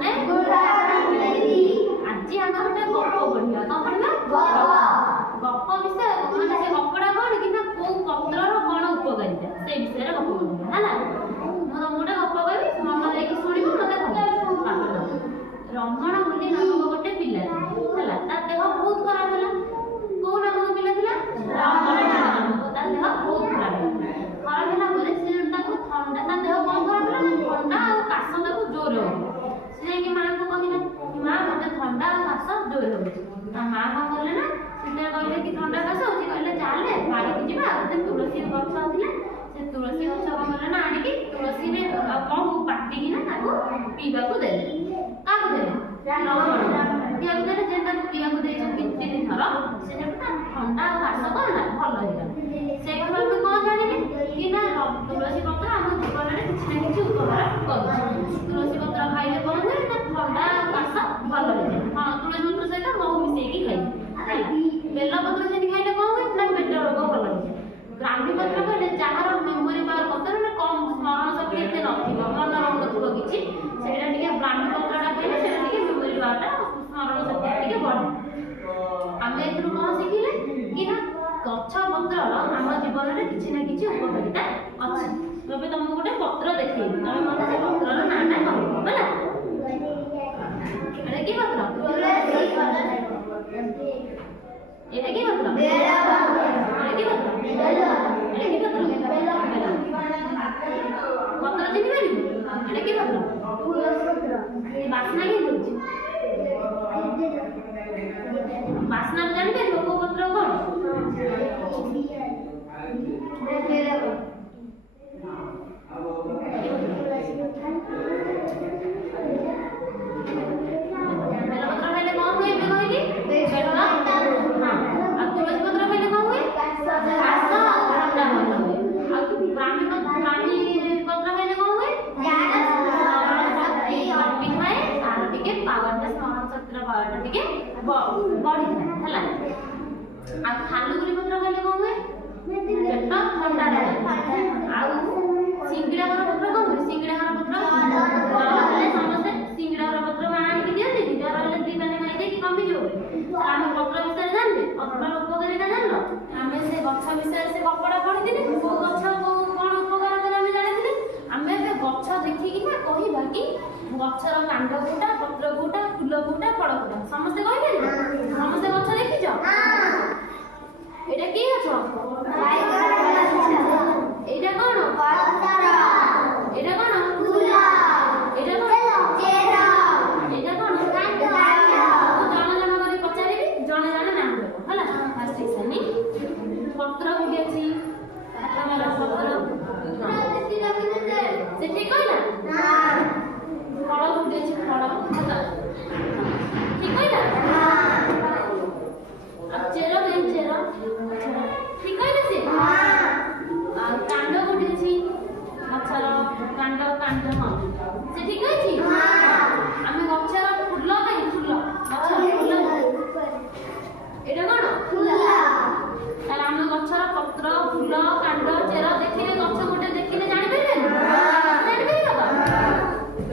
ମାନେ ଆଜି ଆମେ ଗୋଟେ ଗପ ପଢିବା। କଣ ପଢିବା? ଗପ ବିଷୟ। ମାନେ ସେ ଗପଟା କଣ କି ନା କୋଉ ପତ୍ରର କଣ ଉପକାରିତା ସେଇ ବିଷୟରେ ଗପ ପଢିବା ହେଲା। ମୁଁ ତମକୁ ଗୋଟେ ଗପ କହିବି, ମନ ଦେଇକି ଶୁଣିବ, ମତେ କହିବ। ରମଣ ବୋଲି ନାମକ ଗୋଟେ ପିଲା ହେଲା, ତା ଦେହ ବହୁତ ଖରାପ ହେଲା। କୋଉ ନାମକ ପିଲା ଥିଲା? ରମଣ ନାମକ। ତା ଦେହ ବହୁତ ଖରାପ ହେଲା। ଖରାପ ହେଲା ପରେ ସେ ତାକୁ ଥଣ୍ଡା, ତା ଦେହ କଣ ଖରାପ ହେଲା? ଥଣ୍ଡା ଆଉ କାଶ ତାକୁ ଜୋର ହଉଛି। ସେ ଯାଇକି ମାଆଙ୍କୁ କହିଲା, ମା ମତେ ଥଣ୍ଡା ଆଉ କାଶ ଜୋର ହଉଛି। ତା ମା କଣ କଲେ ନା, ସେ କହିଲେ କି ଥଣ୍ଡା କାଶ ହଉଛି, କହିଲେ ଚାଲେ ବାଡ଼ିକି ଯିବା। ଗୋଟେ ତୁଳସୀ ଗଛ ଥିଲା, ସେ ତୁଳସୀ ଗଛ କଣ କଲେ ନା ଆଣିକି ତୁଳସୀରେ କଣ ବାଟିକିନା ତାକୁ ପିଇବାକୁ ଦେଲେ। କାହାକୁ ଦେଲେ? ରମଣ ପିଇବାକୁ ଦେଲେ। ଯେ ତାକୁ ପିଇବାକୁ ଦେଇଛନ୍ତି 3 ଥର, ସେ ତା ଥଣ୍ଡା ଆଉ କାଶ କଣ ହେଲା ଭଲ ହେଇଗଲା। ସେଇଠୁ ଆମେ କଣ ଜାଣିଲେ କି ନା ତୁଳସୀ ପତ୍ର ଆମ ଜୀବନରେ କିଛି ନା କିଛି ଉପକାର କରୁଛି। ତୁଳସୀ ପତ୍ର ଖାଇଲେ କଣ ହୁଏ ନା ଥଣ୍ଡା ଆଉ କାଶ ଭଲ ହେଇଯାଏ। ହଁ, ତୁଳସୀ ପତ୍ର ସହିତ ମହୁ ମିଶେଇକି ଖାଇଲେ ହେଲା। ବେଲପତ୍ର ସେଠି ଖାଇଲେ କଣ ହୁଏ ନା ପେଟ ରୋଗ ଭଲ ହେଇଯାଏ। ବ୍ରାହ୍ମୀ ପତ୍ର ଖାଇଲେ ଯାହାର ମେମୋରି ପାୱାର ପତ୍ର ମାନେ କମ ସ୍ମରଣ ଶକ୍ତି ଏତେ ନଥିବ, ମନେ ରହୁନଥିବ କିଛି, ସେଇଟା ଟିକେ ବ୍ରାହ୍ମୀ ପତ୍ରଟା ଖାଇଲେ ସେଇଟା ଟିକେ ମେମୋରି ପାୱାରଟା ସ୍ମରଣ ଶକ୍ତି ଟିକେ ବଢେ। ଆମେ ଏଥିରୁ କଣ ଶିଖିଲେ କି ନା ଗଛ ପତ୍ରର ଆମ ଜୀବନରେ କିଛି ନା କିଛି ଉପକାରିତା ଅଛି। ଏବେ ତମକୁ ଗୋଟେ ପତ୍ର ଦେଖେଇବି, ତମେ ମତେ ସେ ପତ୍ରର ନାଁଟା କହିବ ହେଲା। ଏଇଟା କି ପତ୍ର? ଏଇଟା କି ପତ୍ର? ଏଇଟା କି ପତ୍ର? ଏଇଟା କି ପତ୍ର? ପତ୍ର ଚିହ୍ନି ପାରିବୁ? ଏଇଟା କି ପତ୍ର? ବାସ୍ନା କେମିତି ହଉଛି? ବାସ୍ନା ଜାଣିପାରିବ କୋଉ ପତ୍ର କଣ? ବେଲପତ୍ର ଖାଇଲେ କଣ ହୁଏ ଏବେ କହିଲି? ପେଟ। ଆଉ ତୁଳସୀ ପତ୍ର ଖାଇଲେ କଣ ହୁଏ? କାଶ ଆଉ ଥଣ୍ଡା ଭଲ ହୁଏ। ଆଉ ବ୍ରାହ୍ମୀ ପତ୍ର ଖାଇଲେ କଣ ହୁଏ? ଶକ୍ତି ଥାଏ, ତାର ଟିକେ ପାୱାରଟା, ସ୍ମରଣ ଶକ୍ତିର ପାୱାରଟା ଟିକେ ବଢିଥାଏ ହେଲା। ଆଉ ଥାଲୁଗୁରି ପତ୍ର ଖାଇଲେ କଣ ହୁଏ? ପେଟ ଥଣ୍ଡା ରହେ। ଆଉ ସିଙ୍ଗିଡାଘର ପତ୍ର କଣ ହୁଏ? ସିଙ୍ଗିଡାଘର ପତ୍ର ଜ୍ୱର ହେଲେ ସମସ୍ତେ ସିଙ୍ଗିଡାଘର ପତ୍ର ଆଣିକି ଦିଅନ୍ତି, ଜ୍ୱର ହେଲେ 2 ପାନେ ଖାଇଦେଇକି କମିଯିବ ବୋଲି। ଆମେ ପତ୍ର ବିଷୟରେ ଜାଣିଲେ, ପତ୍ରର ଉପକାରିତା ଜାଣିଲ। ଆମେ ସେ ଗଛ ବିଷୟରେ ସେ ଗପଟା ପଢିଥିଲେ, କୋଉ ଗଛ କୋଉ କଣ ଉପକାର କରେ ଆମେ ଜାଣିଥିଲେ। ଆମେ ଏବେ ଗଛ ଦେଖିକି ନା କହିବା କି ଗଛର କାଣ୍ଡ କୋଉଟା, ପତ୍ର କୋଉଟା, ଫୁଲ କୋଉଟା, ଫଳ କୋଉଟା ସମସ୍ତେ କହିପାରିବେ? ସମସ୍ତେ ଗଛ ଦେଖିଛ? ଏଇଟା କି ଗଛ? ଏଇଟା କଣ? ଏଇଟା କଣ? ଏଇଟା କଣ? ଏଇଟା କଣ? ଜଣ ଜଣ କରି ପଚାରିବି, ଜଣେ ଜଣେ ନାଁ କହିବ ହେଲା। ଫାଷ୍ଟ ଏକ୍ସାନି ପତ୍ର କୋଉଠି ଅଛି? ପତ୍ର ସେଠି କହିଲା। ଫଳ କୋଉଠି ଅଛି? ଫଳ ଠିକ କହିଲା। ଆଉ ଚେର କାହିଁ? ଚେର ଠିକ କହିଲା ସେ। ଆଉ କାଣ୍ଡ କୋଉଠି ଅଛି? ଗଛର କାଣ୍ଡ। ହଁ ସେ ଠିକ ଅଛି।